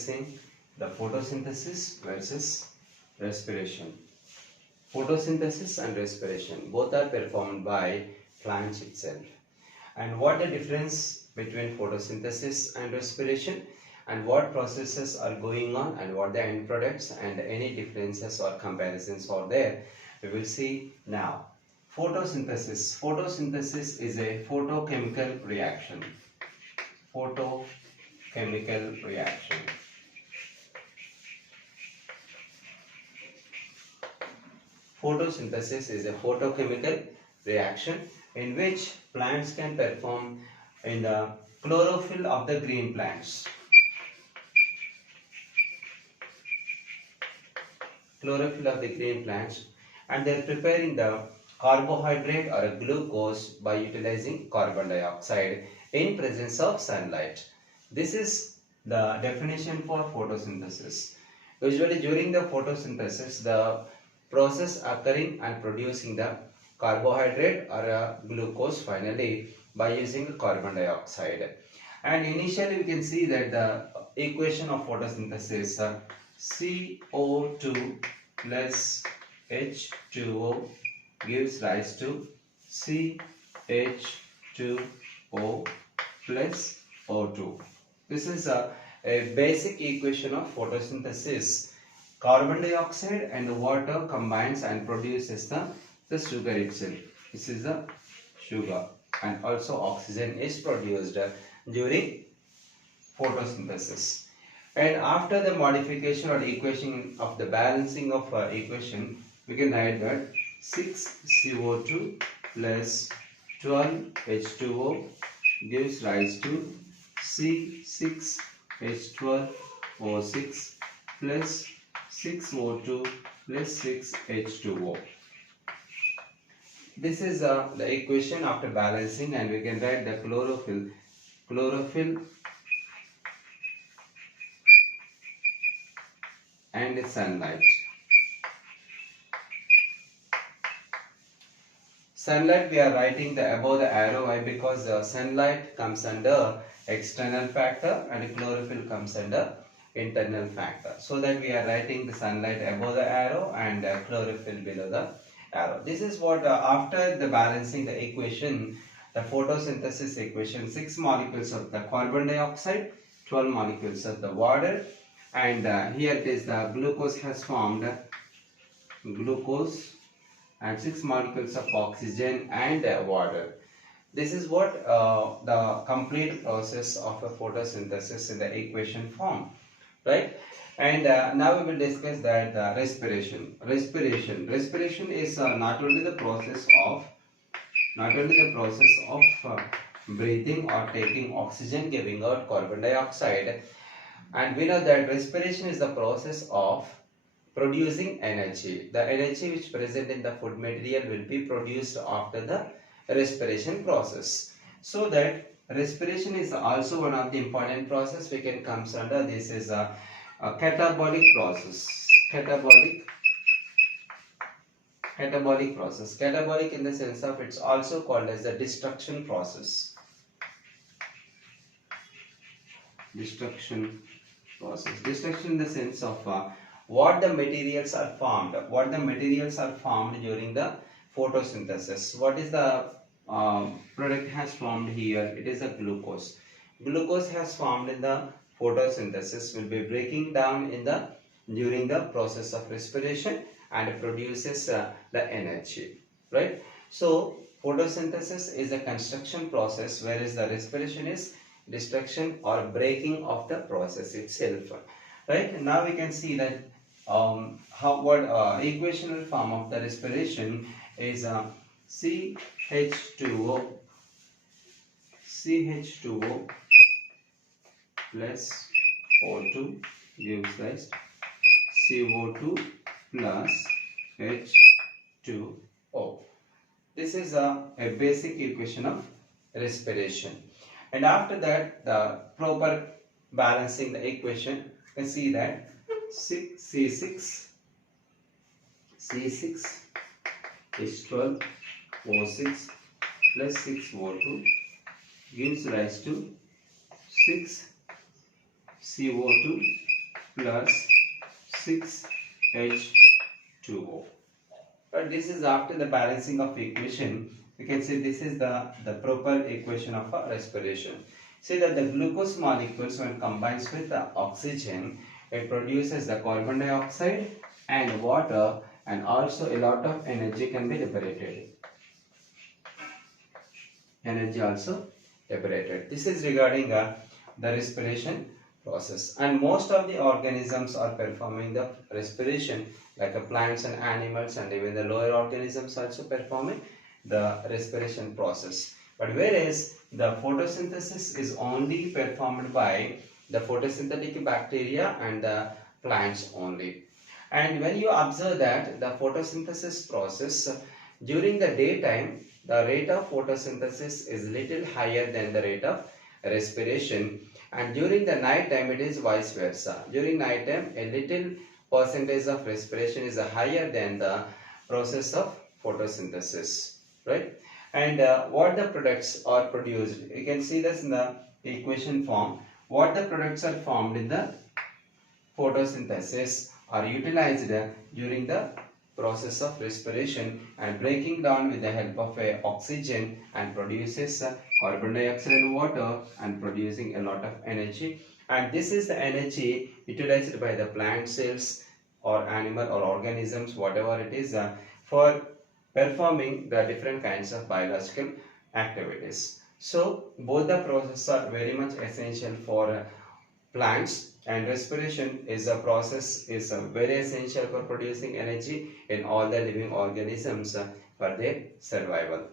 discussing the photosynthesis versus respiration. Photosynthesis and respiration both are performed by plants itself. And what the difference between photosynthesis and respiration, and what processes are going on, and what the end products and any differences or comparisons are there, we will see now. Photosynthesis. Photosynthesis is a photochemical reaction. Photochemical reaction. Photosynthesis is a photochemical reaction in which plants can perform in the chlorophyll of the green plants. Chlorophyll of the green plants, and they are preparing the carbohydrate or a glucose by utilizing carbon dioxide in presence of sunlight. This is the definition for photosynthesis. Usually during the photosynthesis, the process occurring and producing the carbohydrate or a glucose finally by using carbon dioxide. And initially we can see that the equation of photosynthesis, CO2 plus H2O gives rise to CH2O plus O2. This is a basic equation of photosynthesis. Carbon dioxide and water combines and produces the sugar itself. This is the sugar, and also oxygen is produced during photosynthesis. And after the modification or equation of the balancing of equation, we can write that 6CO2 plus 12H2O gives rise to C6H12O6 plus 6O2 plus 6H2O. This is the equation after balancing, and we can write the chlorophyll and sunlight. Sunlight, we are writing the above the arrow. Why? Because sunlight comes under external factor and chlorophyll comes under internal factor. So that we are writing the sunlight above the arrow and chlorophyll below the arrow. This is what after the balancing the equation, the photosynthesis equation, 6 molecules of the carbon dioxide, 12 molecules of the water, and here it is the glucose has formed, glucose, and 6 molecules of oxygen and water. This is what the complete process of a photosynthesis in the equation form, right? And now we will discuss that respiration. Respiration is not only the process of breathing or taking oxygen, giving out carbon dioxide, and we know that respiration is the process of producing energy. The energy which present in the food material will be produced after the respiration process. So that respiration is also one of the important process we can comes under. This is a catabolic process. Catabolic process. Catabolic in the sense of it's also called as the destruction process. Destruction process. Destruction in the sense of what the materials are formed. What the materials are formed during the photosynthesis. What is the product has formed here? It is a glucose. Glucose has formed in the photosynthesis, will be breaking down in the during the process of respiration and produces the energy, right? So photosynthesis is a construction process, whereas the respiration is destruction or breaking of the process itself, right? Now we can see that equational form of the respiration is CH2O plus O2 gives rise CO2 plus H2O. This is a basic equation of respiration. And after that, the proper balancing the equation, you can see that C6 H12O6 plus 6O2 gives rise to 6CO2 plus 6H2O. But this is after the balancing of equation. You can see this is the proper equation of a respiration. See that the glucose molecules when combines with the oxygen, it produces the carbon dioxide and water, and also a lot of energy can be liberated. Energy also liberated. This is regarding the respiration process, and most of the organisms are performing the respiration, like plants and animals, and even the lower organisms also performing the respiration process. But whereas the photosynthesis is only performed by the photosynthetic bacteria and the plants only. And when you observe that the photosynthesis process during the daytime, the rate of photosynthesis is little higher than the rate of respiration, and during the night time it is vice versa. During night time a little percentage of respiration is higher than the process of photosynthesis, right? And what the products are produced, you can see this in the equation form. What the products are formed in the photosynthesis are utilized during the process of respiration and breaking down with the help of oxygen, and produces carbon dioxide and water, and producing a lot of energy. And this is the energy utilized by the plant cells or animal or organisms, whatever it is, for performing the different kinds of biological activities. So both the processes are very much essential for plants, and respiration is a process is very essential for producing energy in all the living organisms for their survival.